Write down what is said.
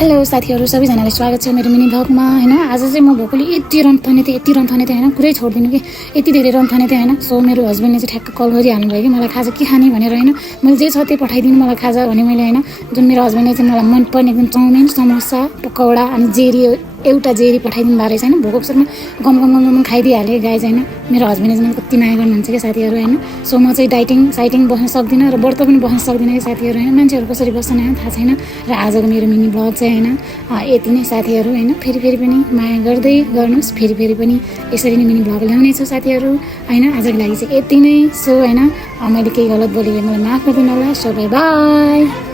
Hello साथीहरु सबैजनालाई स्वागत छ मेरो मिनी भ्लगमा हैन। आज चाहिँ म भोकले यति रन थाने थिएँ हैन, कुरै छोड्दिनु कि यति धेरै रन थाने थिएँ हैन। सो मेरो हस्बेन्डले चाहिँ ठ्याक्क कल गरिहाल्नु भयो कि मलाई खाजा के खाने भनेर हैन। मैले जे छ त्यही पठाइदिनु मलाई खाजा भने मैले हैन। जुन मेरो हस्बेन्डले चाहिँ मलाई मन पर्ने एकदम चाउमिन, समोसा, पकौडा अनि जेरी एउटा जेरी पठाइदिनु भएको रहेछ हैन। भोको अवसरमा गम गम गम गम खाइदिइहालेँ गाइज हैन। मेरो हस्बेन्डले चाहिँ मलाई कति माया गर्नुहुन्छ कि साथीहरु हैन। सो म चाहिँ साइटिङ बस्न सक्दिनँ र व्रत पनि बस्न सक्दिनँ कि साथीहरु हैन। मान्छेहरु कसरी बस्छन् हैन थाहा छैन। र आजको मेरो मिनी भ्लग चाहिँ हैन यति नै साथीहरु हैन। फेरि पनि माया गर्दै गर्नुस्। फेरि पनि यसरी नै मिनी भ्लग ल्याउने छु साथीहरु हैन। आजको लागि चाहिँ यति नै। सो हैन मैले केही गलत बोलेको मलाई माफ गरिदिनु होला। So bye bye.